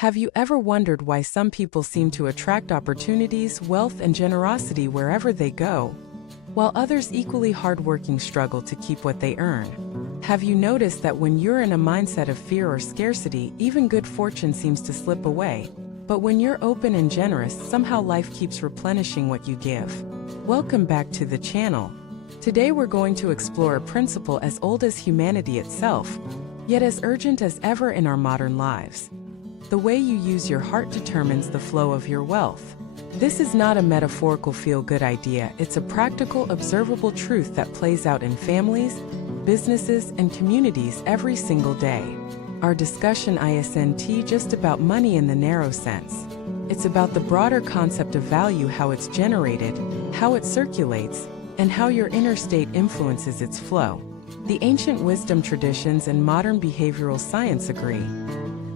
Have you ever wondered why some people seem to attract opportunities, wealth, and generosity wherever they go, while others equally hardworking struggle to keep what they earn? Have you noticed that when you're in a mindset of fear or scarcity, even good fortune seems to slip away? But when you're open and generous, somehow life keeps replenishing what you give. Welcome back to the channel. Today we're going to explore a principle as old as humanity itself, yet as urgent as ever in our modern lives. The way you use your heart determines the flow of your wealth. This is not a metaphorical feel-good idea, it's a practical, observable truth that plays out in families, businesses, and communities every single day. Our discussion isn't just about money in the narrow sense. It's about the broader concept of value, how it's generated, how it circulates, and how your inner state influences its flow. The ancient wisdom traditions and modern behavioral science agree.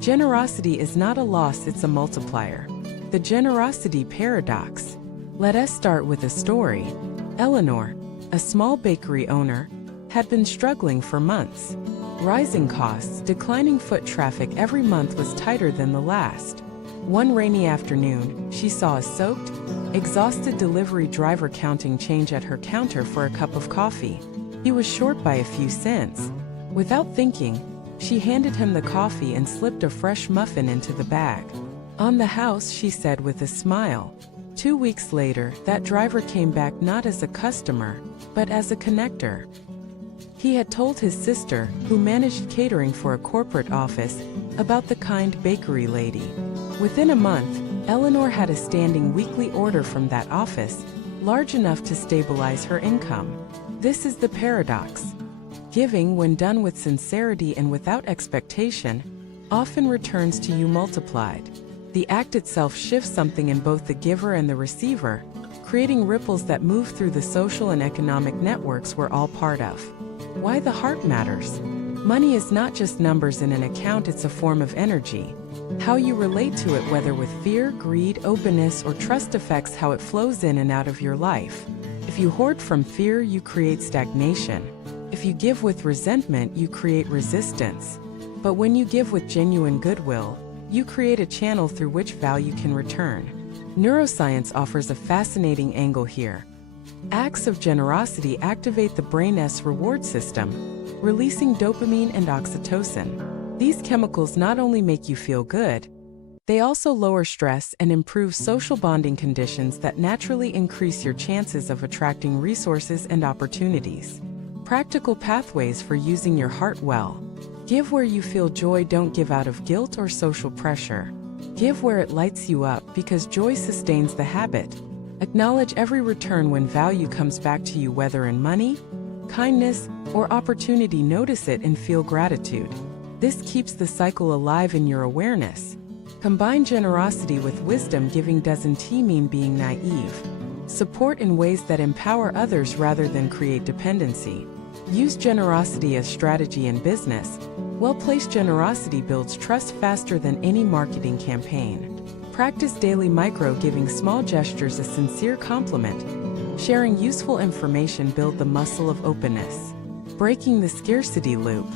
Generosity is not a loss, it's a multiplier. The generosity paradox. Let us start with a story. Eleanor, a small bakery owner, had been struggling for months. Rising costs, declining foot traffic every month was tighter than the last. One rainy afternoon, she saw a soaked, exhausted delivery driver counting change at her counter for a cup of coffee. He was short by a few cents. Without thinking, she handed him the coffee and slipped a fresh muffin into the bag. "On the house," she said with a smile. 2 weeks later, that driver came back not as a customer, but as a connector. He had told his sister, who managed catering for a corporate office, about the kind bakery lady. Within a month, Eleanor had a standing weekly order from that office, large enough to stabilize her income. This is the paradox. Giving, when done with sincerity and without expectation, often returns to you multiplied. The act itself shifts something in both the giver and the receiver, creating ripples that move through the social and economic networks we're all part of. Why the heart matters. Money is not just numbers in an account, it's a form of energy. How you relate to it, whether with fear, greed, openness, or trust, affects how it flows in and out of your life. If you hoard from fear, you create stagnation. If you give with resentment, you create resistance. But when you give with genuine goodwill, you create a channel through which value can return. Neuroscience offers a fascinating angle here. Acts of generosity activate the brain's reward system, releasing dopamine and oxytocin. These chemicals not only make you feel good, they also lower stress and improve social bonding conditions that naturally increase your chances of attracting resources and opportunities. Practical pathways for using your heart well. Give where you feel joy, don't give out of guilt or social pressure. Give where it lights you up, because joy sustains the habit. Acknowledge every return when value comes back to you, whether in money, kindness, or opportunity. Notice it and feel gratitude. This keeps the cycle alive in your awareness. Combine generosity with wisdom. Giving doesn't mean being naive. Support in ways that empower others rather than create dependency. Use generosity as strategy in business. Well-placed generosity builds trust faster than any marketing campaign. Practice daily micro-giving, small gestures, a sincere compliment, sharing useful information build the muscle of openness. Breaking the scarcity loop.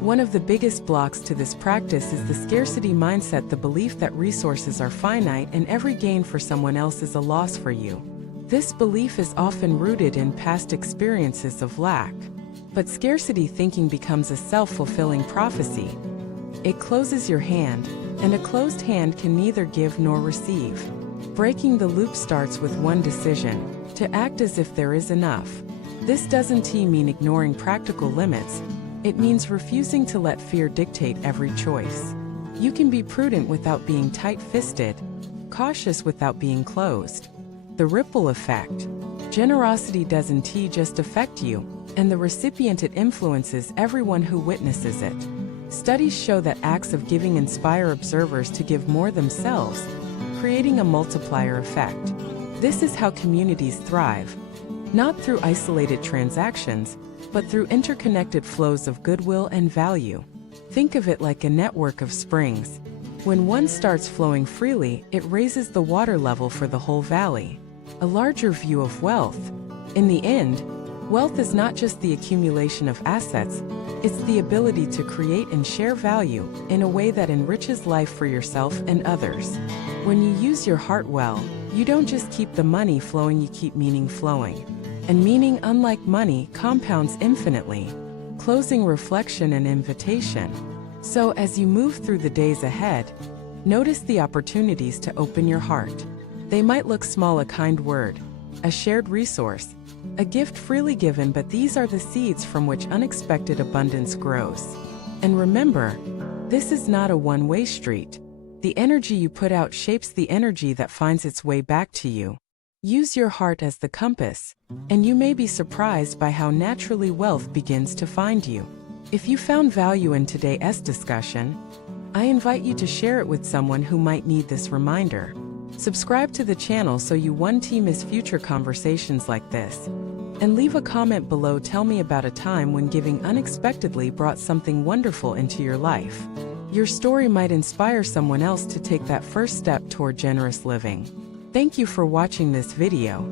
One of the biggest blocks to this practice is the scarcity mindset, the belief that resources are finite and every gain for someone else is a loss for you. This belief is often rooted in past experiences of lack. But scarcity thinking becomes a self-fulfilling prophecy. It closes your hand, and a closed hand can neither give nor receive. Breaking the loop starts with one decision: to act as if there is enough. This doesn't mean ignoring practical limits, it means refusing to let fear dictate every choice. You can be prudent without being tight-fisted, cautious without being closed. The ripple effect. Generosity doesn't just affect you and the recipient, it influences everyone who witnesses it. Studies show that acts of giving inspire observers to give more themselves, creating a multiplier effect. This is how communities thrive, not through isolated transactions, but through interconnected flows of goodwill and value. Think of it like a network of springs. When one starts flowing freely, it raises the water level for the whole valley. A larger view of wealth. In the end, wealth is not just the accumulation of assets, It's the ability to create and share value in a way that enriches life for yourself and others. When you use your heart well, you don't just keep the money flowing, you keep meaning flowing. And meaning, unlike money, compounds infinitely. Closing reflection and invitation. So as you move through the days ahead, notice the opportunities to open your heart. They might look small: a kind word, a shared resource, a gift freely given, but these are the seeds from which unexpected abundance grows. And remember, this is not a one-way street. The energy you put out shapes the energy that finds its way back to you. Use your heart as the compass, and you may be surprised by how naturally wealth begins to find you. If you found value in today's discussion, I invite you to share it with someone who might need this reminder. Subscribe to the channel so you won't miss future conversations like this. And leave a comment below. Tell me about a time when giving unexpectedly brought something wonderful into your life. Your story might inspire someone else to take that first step toward generous living. Thank you for watching this video.